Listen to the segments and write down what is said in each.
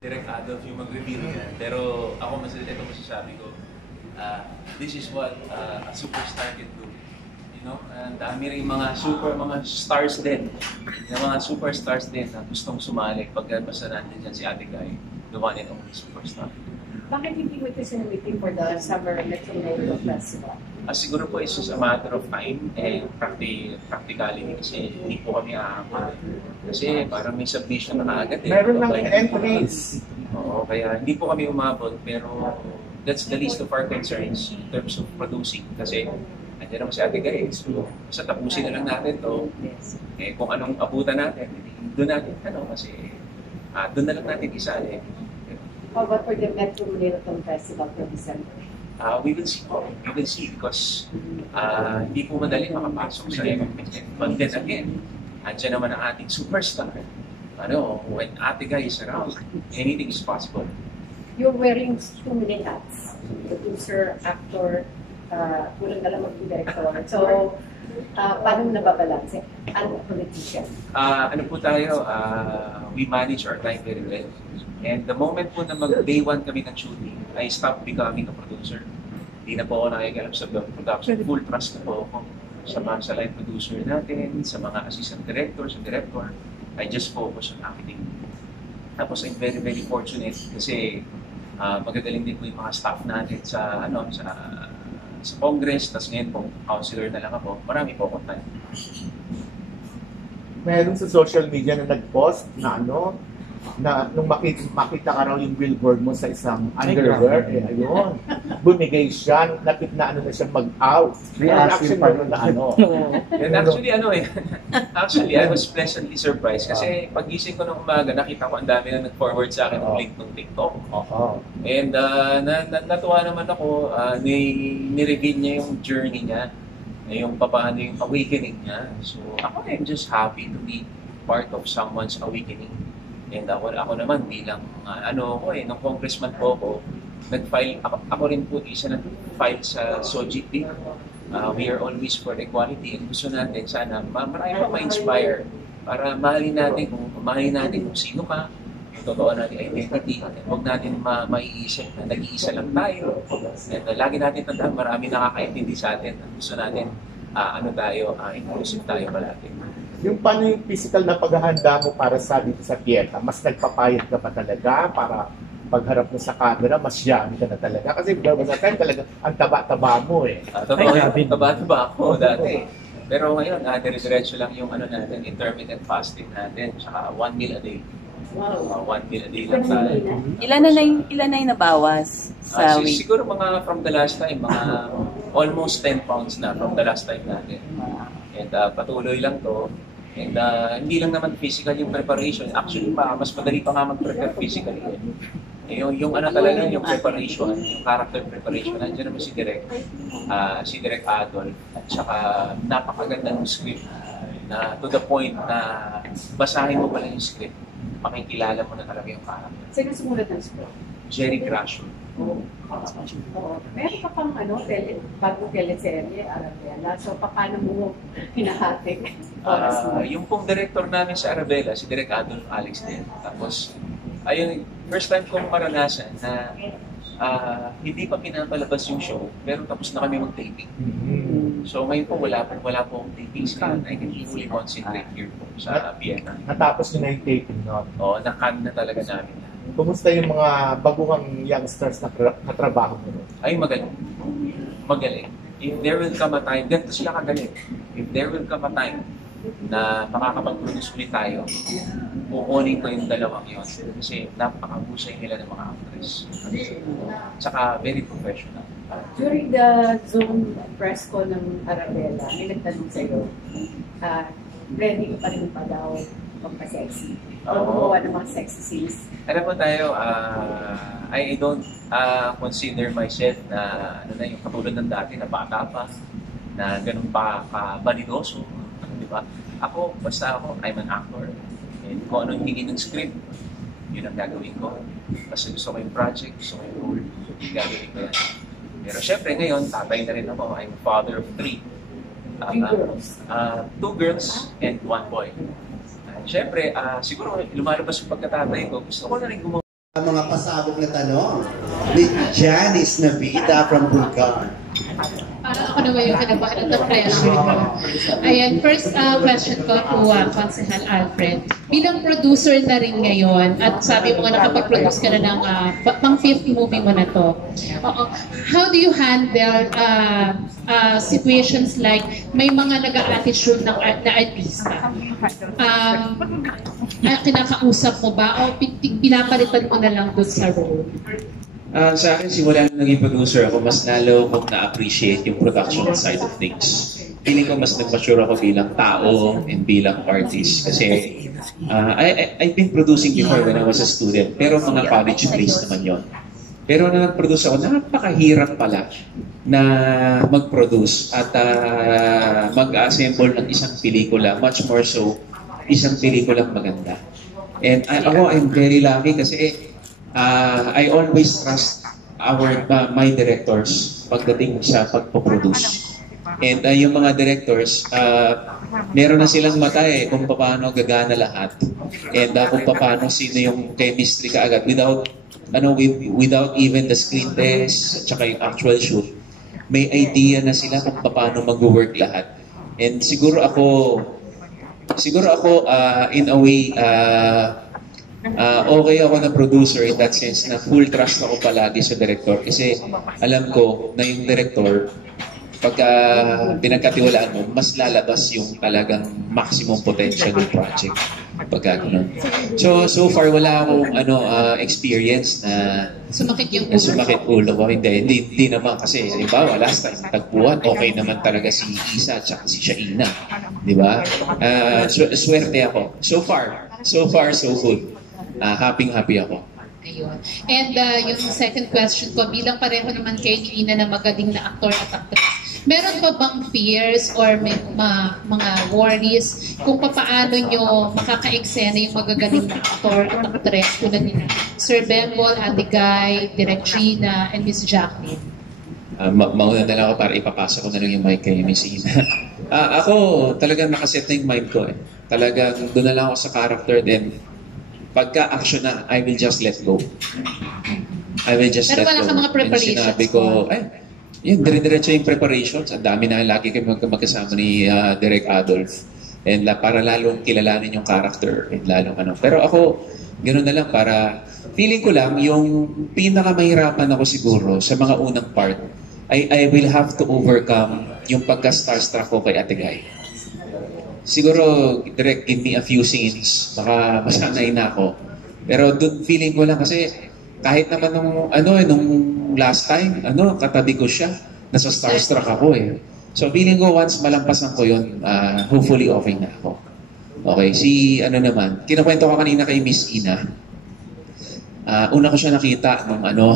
Direct Adolf yung mag-reveal yan. Pero ako ito masasabi ko, this is what a superstar can do. You know, ang dami rin mga stars din. Yung mga superstars din na gustong sumali pag basta natin dyan si Ate Guy, the one and only superstar. Bakit hindi mo ito sinumitin for the Summer Metro Manila Festival? Siguro po it's just a matter of time and practicality kasi hindi po kami aabot. Kasi parang may submission na kaagad eh. Meron ng entries. Oo, kaya hindi po kami umabot pero that's the least of our concerns in terms of producing. Kasi nandiyan naman si Ate Guy, so basta tapusin na lang natin to. Eh, kung anong abutan natin, doon natin, kasi doon na lang natin isali. How about for the Metro Manila Film Festival for December? We will see po. We will see because hindi po madali makapasok sa event. But then again, andyan naman ang ating superstar. When Ate Guy is around, anything is possible. You're wearing too many hats. Producer, actor, kulang na lang mag-director. So, paano mo nababalanse? Ano politician? Ano po tayo, we manage our time very well. And the moment po na mag-day one kami ng shooting, I stopped becoming a producer. Hindi na po ako nakikialam sa production. Full trust na po ako sa line producer natin, sa mga assistant directors and director. I just focus on acting. Tapos I'm very, very fortunate kasi magagaling din po yung mga staff natin sa Congress, tapos ngayon po, counselor na lang ako. Marami po akong time. Meron sa social media na nag-post na nung makita ka raw yung billboard mo sa isang underwear, ayun, bumigay siya, lapit na na siya mag-out. Reaction pa rin na And actually, I was pleasantly surprised kasi pagising ko ng umaga, nakita ko ang dami na nag-forward sa akin ng link ng TikTok. And natuwa naman ako, ni-reveal niya yung journey niya, yung paano yung awakening niya. So ako I'm just happy to be part of someone's awakening. And ako naman bilang nung congressman po ako, nag-file, ako rin po isa nag-file sa SOGIP. We are always for equality and gusto natin sana marami pa ma-inspire para mahalin natin kung sino ka, yung totoo natin identity, at huwag natin maiisip na nag-iisa lang tayo. And lagi natin tandaan, marami nakakaintindi sa atin at gusto natin inclusive tayo palagi. Yung paano yung physical na paghahanda mo para dito sa Pieta, mas nagpapayat ka pa talaga para pagharap mo sa camera, mas yummy ka na talaga. Kasi sa time talaga, ang taba-taba mo eh. Taba-taba ako dati. Pero ngayon, dire-diretso lang yung natin, intermittent fasting natin, tsaka 1 meal a day. Wow. 1 meal a day lang tayo. Ilan na yung nabawas sa weight? Siguro mga from the last time, mga almost 10 pounds na from the last time natin. And patuloy lang to. And hindi lang naman physical yung preparation. Actually, mas madali pa nga mag-prepare physically. Yung talaga, yung preparation, yung character preparation, nandiyan naman si Direk Adolf, at saka napakaganda ng script na to the point na basahin mo pala yung script, makikilala mo na talaga yung character. Sino sumulat ng script? Jerry Grasham. Meron ka pang bagong teleserye, Arabella. So, paano mo hinahatik? Yung pong director namin sa Arabella, si Direk Adolf Alex din. Tapos, ayun, first time kong maranasan na hindi pa pinapalabas yung show, pero tapos na kami mag-taping. So ngayon po, wala po akong taping ngayon. I can fully concentrate here po sa Vienna. Natapos nyo na yung taping, no? Oo, na-can na talaga namin. Kumusta yung mga baguhang youngsters na katrabaho mo? Ay, magaling. Magaling. If there will come a time, ganito sila kagaling. If there will come a time na makakapag-produce ulit tayo, kukunin ko yung dalawang yun. Kasi napakahusay nila ng mga actress. Tsaka very professional. During the Zoom press ko ng Arabella, may nagtanong sa'yo, ready pa rin pa daw magpa-sexy. Gumawa ng mga sexy scenes. Alam po tayo, I don't consider myself na yung katulad ng dati na bata pa, na ganun pa kabalidoso. Di ba? Basta ako, I'm an actor. And kung anong hingin ng script, yun ang gagawin ko. Basta gusto ko yung project, gusto ko yung role, gagawin ko yan. Pero syempre ngayon, tatay na rin ako. I'm a father of 3. 2 girls and 1 boy. Syempre, siguro lumalabas yung pagkatatay ko. Gusto ko na rin gumawa Ang mga pasabog na tanong ni Janice Navida from Bulgar. Parang ako naman yung kinabahan ng pressure ko. Ayan, first question ko to Consehal Alfred. Bilang producer na rin ngayon, at sabi mo nga nakapag-produce ka na ng pang-fifth movie mo na to. How do you handle situations like may mga nag-attitude na artista? Kinakausap mo ba o pinapalitan mo na lang doon sa role? Sa akin, simula nung naging producer ako, mas lalo kong na-appreciate yung production side of things. Feeling ko mas nag-mature ako bilang tao and bilang artist. Kasi I've been producing before when I was a student, pero mga college plays naman yon. Pero nung nag-produce ako, napakahirap pala na mag-produce at mag-assemble ng isang pelikula, much more so, isang pelikulang maganda. And I'm very lucky kasi I always trust my directors pagdating sa pagpo-produce. And yung mga directors, meron na silang mata kung paano gagana lahat. And kung paano sino yung chemistry kaagad without even the screen test at saka yung actual shoot. May idea na sila kung paano mag-work lahat. And siguro ako in a way okay ako na producer in that sense na full trust ako palagi sa director kasi alam ko na yung director pagka pinagkatiwalaan mo, mas lalabas yung talagang maximum potential ng project. Pagka ganun. So far wala akong experience na sumakit ulo ko. Hindi naman kasi halimbawa last time tagpuan, okay naman talaga si Isa at si Shaina. Di ba? Swerte ako. So far so good. Happy ako. Ayun. And yung second question ko, bilang pareho naman kayo ni Ina na magaling na aktor at actress, meron pa bang fears or may mga worries kung paano nyo makaka-eksena yung magagaling na aktor at actress tulad ni Sir Bembol, Ate Guy, Direk Gina, and Miss Jacqueline? Mauna na lang ako para ipapasa ko na lang yung mic kay Miss Ina. Ako, talagang nakaset na yung mind ko. Talagang doon na lang ako sa character, then pagka-action na, I will just let go. Pero wala ka mga preparations? Sinabi ko, yun, dire-diretso yung preparations. Ang dami na lagi kami magkasama ni Direk Adolf. And para lalong kilalanin yung character. And lalong Pero ako, ganoon na lang para, feeling ko lang, yung pinakamahirapan ako siguro sa mga unang part, I will have to overcome yung pagka-starstruck ko kay Ate Guy. Siguro, direct, give me a few scenes. Baka masanay na ako. Pero doon feeling ko lang kasi kahit naman nung last time, katabi ko siya. Nasa starstruck ako . So feeling ko once malampasan ko yun, hopefully okay na ako. Okay, naman, kinukwento ko kanina kay Miss Ina. Una ko siya nakita nung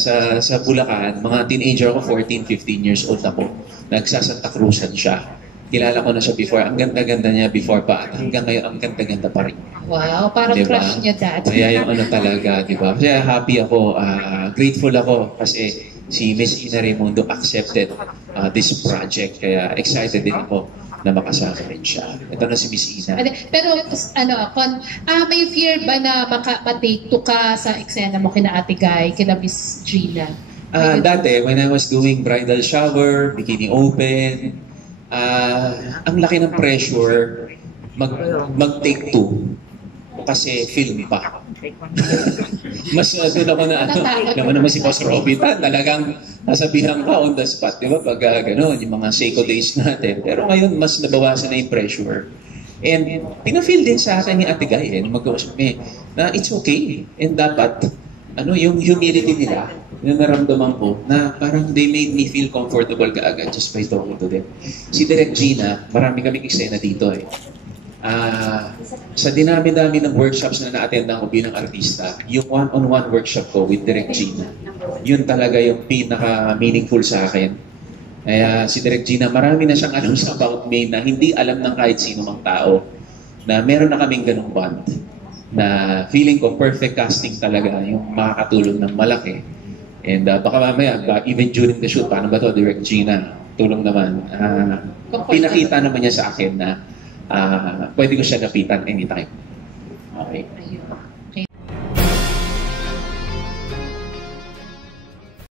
sa Bulacan, mga teenager ako, 14, 15 years old ako. Nagsasanta Cruzan siya. Kilala ko na siya before. Ang ganda-ganda niya before pa. At hanggang ngayon, ang ganda-ganda pa rin. Wow, parang diba? Crush niya dati. Kaya yung talaga, di ba? Kaya happy ako, grateful ako kasi si Miss Ina Raimundo accepted this project. Kaya excited din ako na makasama rin siya. Ito na si Miss Ina. Pero may fear ba na ma-take to ka sa eksena mo kina Ate Guy, kina Miss Gina? Dati, when I was doing bridal shower, bikini open, ang laki ng pressure mag-take two kasi film pa. Mas doon ako naman si Boss Robby talagang nasabihan ka on the spot, di ba? Pag gano'n, yung mga Seiko days natin. Pero ngayon, mas nabawasan na yung pressure. And pina-feel din sa akin ni Ate Guy, mag-usap na it's okay. And dapat, yung humility nila, yung naramdaman ko, na parang they made me feel comfortable kaagad just by talking to them. Si Direk Gina, marami kaming eksena dito . Sa dinami-dami ng workshops na na-attendan ko bilang artista, yung one-on-one workshop ko with Direk Gina, yun talaga yung pinaka-meaningful sa akin. Kaya si Direk Gina, marami na siyang alam sa about me na hindi alam ng kahit sino mang tao na meron na kaming ganung bond. Na feeling ko perfect casting talaga yung makakatulong ng malaki. And baka mamaya, even during the shoot, paano ba to, Direk Gina? Tulong naman. Pinakita naman niya sa akin na pwede ko siya lapitan anytime. Okay.